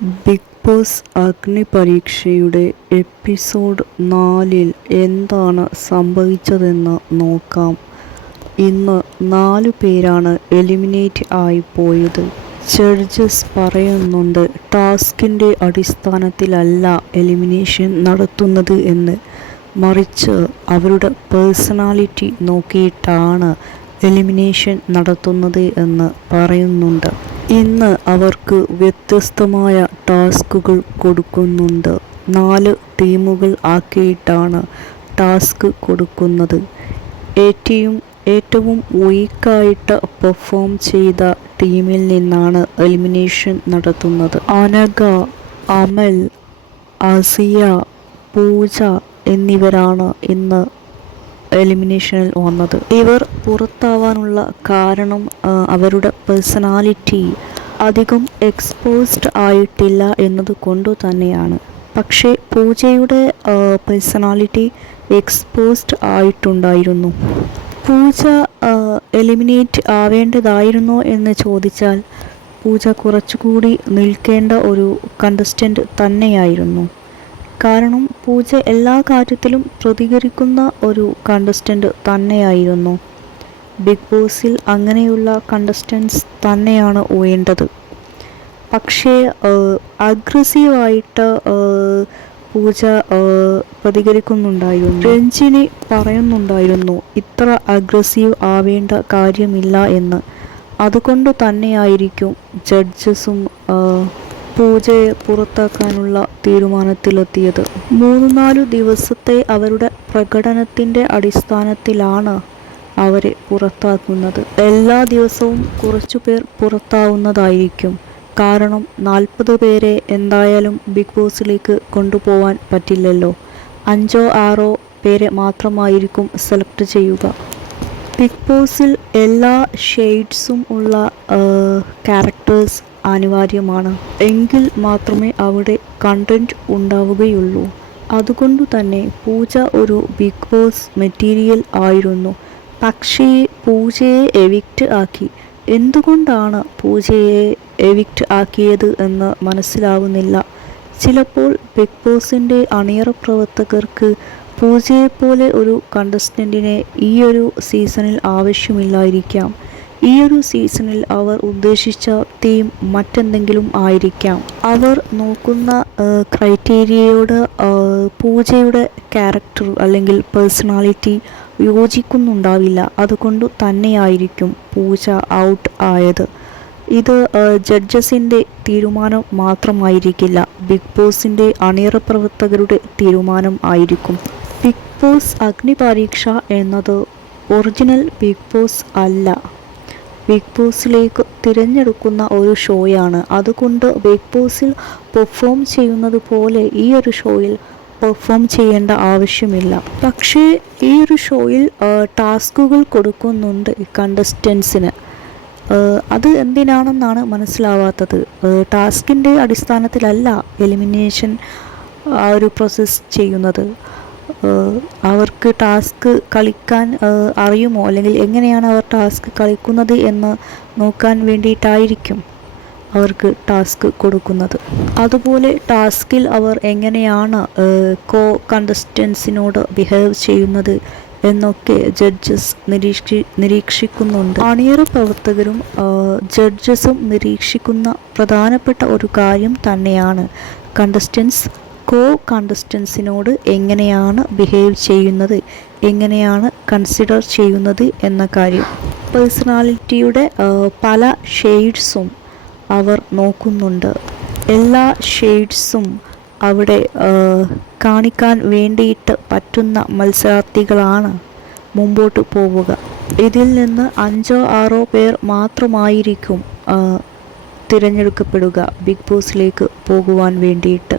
Big boss അഗ്നിപരീക്ഷയുടെ episode 4-ൽ എന്താണ് സംഭവിച്ചതെന്ന് നോക്കാം. ഇന്ന് 4 പേരാണ് എലിമിനേറ്റ് ആയിപ്പോയത്. ജഡ്ജസ് പറയുന്നുണ്ട് ടാസ്കിൻ്റെ അടിസ്ഥാനത്തിലല്ല എലിമിനേഷൻ നടത്തുന്നത് എന്ന്, മറിച്ച് അവരുടെ പേഴ്സണാലിറ്റി നോക്കിയിട്ടാണ് എലിമിനേഷൻ നടത്തുന്നത് എന്ന് പറയുന്നുണ്ട്. ഇന്ന് അവർക്ക് വ്യത്യസ്തമായ ടാസ്കുകൾ കൊടുക്കുന്നുണ്ട്. 4 ടീമുകൾ ആക്കിയിട്ടാണ് ടാസ്ക് കൊടുക്കുന്നത്. ഏറ്റവും വീക്കായിട്ട് പെർഫോം ചെയ്ത ടീമിൽ നിന്നാണ് എലിമിനേഷൻ നടത്തുന്നത്. അനഘ, അമൽ, അസിയ, പൂജ എന്നിവരാണ് ഇന്ന് എലിമിനേഷനിൽ വന്നത്. ഇവർ പുറത്താവാനുള്ള കാരണം അവരുടെ പേഴ്സണാലിറ്റി അധികം എക്സ്പോസ്ഡ് ആയിട്ടില്ല എന്നതുകൊണ്ടു തന്നെയാണ്. പക്ഷേ പൂജയുടെ പേഴ്സണാലിറ്റി എക്സ്പോസ്ഡ് ആയിട്ടുണ്ടായിരുന്നു. പൂജ എലിമിനേറ്റ് ആവേണ്ടതായിരുന്നോ എന്ന് ചോദിച്ചാൽ പൂജ കുറച്ചുകൂടി നിൽക്കേണ്ട ഒരു കണ്ടസ്റ്റൻ്റ് തന്നെയായിരുന്നു. കാരണം പൂജ എല്ലാ കാര്യത്തിലും പ്രതികരിക്കുന്ന ഒരു കണ്ടസ്റ്റൻ്റ് തന്നെയായിരുന്നു. ബിഗ് ബോസിൽ അങ്ങനെയുള്ള കണ്ടസ്റ്റൻസ് തന്നെയാണ് വേണ്ടത്. പക്ഷേ അഗ്രസീവായിട്ട് പൂജ പ്രതികരിക്കുന്നുണ്ടായിരുന്നു. രഞ്ജിനി പറയുന്നുണ്ടായിരുന്നു ഇത്ര അഗ്രസീവ് ആവേണ്ട കാര്യമില്ല എന്ന്. അതുകൊണ്ട് തന്നെയായിരിക്കും ജഡ്ജസും പൂജയെ പുറത്താക്കാനുള്ള തീരുമാനത്തിലെത്തിയത്. 3-4 ദിവസത്തെ അവരുടെ പ്രകടനത്തിൻ്റെ അടിസ്ഥാനത്തിലാണ് അവരെ പുറത്താക്കുന്നത്. എല്ലാ ദിവസവും കുറച്ചുപേർ പുറത്താവുന്നതായിരിക്കും. കാരണം 40 പേരെ എന്തായാലും ബിഗ് ബോസിലേക്ക് കൊണ്ടുപോകാൻ പറ്റില്ലല്ലോ. 5-6 പേരെ മാത്രമായിരിക്കും സെലക്ട് ചെയ്യുക. ബിഗ് ബോസിൽ എല്ലാ ഷെയ്ഡ്സും ഉള്ള ക്യാരക്ടേഴ്സ് അനിവാര്യമാണ്. എങ്കിൽ മാത്രമേ അവിടെ കണ്ടന്റ് ഉണ്ടാവുകയുള്ളൂ. അതുകൊണ്ടു തന്നെ പൂജ ഒരു ബിഗ് ബോസ് മെറ്റീരിയൽ ആയിരുന്നു. പക്ഷേ പൂജയെ എവിക്റ്റ് ആക്കി. എന്തുകൊണ്ടാണ് പൂജയെ എവിക്റ്റ് ആക്കിയത് എന്ന് മനസ്സിലാവുന്നില്ല. ചിലപ്പോൾ ബിഗ് ബോസിൻ്റെ അണിയറ പ്രവർത്തകർക്ക് പൂജയെപ്പോലെ ഒരു കണ്ടസ്റ്റൻറ്റിനെ ഈയൊരു സീസണിൽ ആവശ്യമില്ലായിരിക്കാം. ഈയൊരു സീസണിൽ അവർ ഉദ്ദേശിച്ച തീം മറ്റെന്തെങ്കിലും ആയിരിക്കാം. അവർ നോക്കുന്ന ക്രൈറ്റീരിയയോട് പൂജയുടെ ക്യാരക്ടർ അല്ലെങ്കിൽ പേഴ്സണാലിറ്റി യോജിക്കുന്നുണ്ടാവില്ല. അതുകൊണ്ട് തന്നെയായിരിക്കും പൂജ ഔട്ട് ആയത്. ഇത് ജഡ്ജസിൻ്റെ തീരുമാനം മാത്രമായിരിക്കില്ല, ബിഗ് ബോസിൻ്റെ അണിയറ പ്രവർത്തകരുടെ തീരുമാനം ആയിരിക്കും. ബിഗ് ബോസ് അഗ്നിപരീക്ഷ എന്നത് ഒറിജിനൽ ബിഗ് ബോസ് അല്ല. ബിഗ് ബോസിലേക്ക് തിരഞ്ഞെടുക്കുന്ന ഒരു ഷോയാണ്. അതുകൊണ്ട് ബിഗ് ബോസിൽ പെർഫോം ചെയ്യുന്നത് പോലെ ഈ ഒരു ഷോയിൽ പെർഫോം ചെയ്യേണ്ട ആവശ്യമില്ല. പക്ഷേ ഈ ഒരു ഷോയിൽ ടാസ്കുകൾ കൊടുക്കുന്നുണ്ട് കണ്ടസ്റ്റൻസിന്. അത് എന്തിനാണെന്നാണ് മനസ്സിലാവാത്തത്. ടാസ്കിൻ്റെ അടിസ്ഥാനത്തിലല്ല എലിമിനേഷൻ ആ ഒരു പ്രോസസ്സ് ചെയ്യുന്നത്. അവർക്ക് ടാസ്ക് കളിക്കാൻ അറിയുമോ, അല്ലെങ്കിൽ എങ്ങനെയാണ് അവർ ടാസ്ക് കളിക്കുന്നത് എന്ന് നോക്കാൻ വേണ്ടിയിട്ടായിരിക്കും അവർക്ക് ടാസ്ക് കൊടുക്കുന്നത്. അതുപോലെ ടാസ്കിൽ അവർ എങ്ങനെയാണ് കോ കണ്ടസ്റ്റൻസിനോട് ബിഹേവ് ചെയ്യുന്നത് എന്നൊക്കെ ജഡ്ജസ് നിരീക്ഷിക്കുന്നുണ്ട്. അണിയറ പ്രവർത്തകരും ജഡ്ജസും നിരീക്ഷിക്കുന്ന പ്രധാനപ്പെട്ട ഒരു കാര്യം തന്നെയാണ് കണ്ടസ്റ്റൻസ് കോ കണ്ടസ്റ്റൻസിനോട് എങ്ങനെയാണ് ബിഹേവ് ചെയ്യുന്നത്, എങ്ങനെയാണ് കൺസിഡർ ചെയ്യുന്നത് എന്ന കാര്യം. പേഴ്സണാലിറ്റിയുടെ പല ഷെയ്ഡ്സും അവർ നോക്കുന്നുണ്ട്. എല്ലാ ഷെയ്ഡ്സും അവിടെ കാണിക്കാൻ വേണ്ടിയിട്ട് പറ്റുന്ന മത്സരാർത്ഥികളാണ് മുമ്പോട്ട് പോവുക. ഇതിൽ നിന്ന് 5-6 പേർ മാത്രമായിരിക്കും തിരഞ്ഞെടുക്കപ്പെടുക ബിഗ് ബോസിലേക്ക് പോകുവാൻ വേണ്ടിയിട്ട്.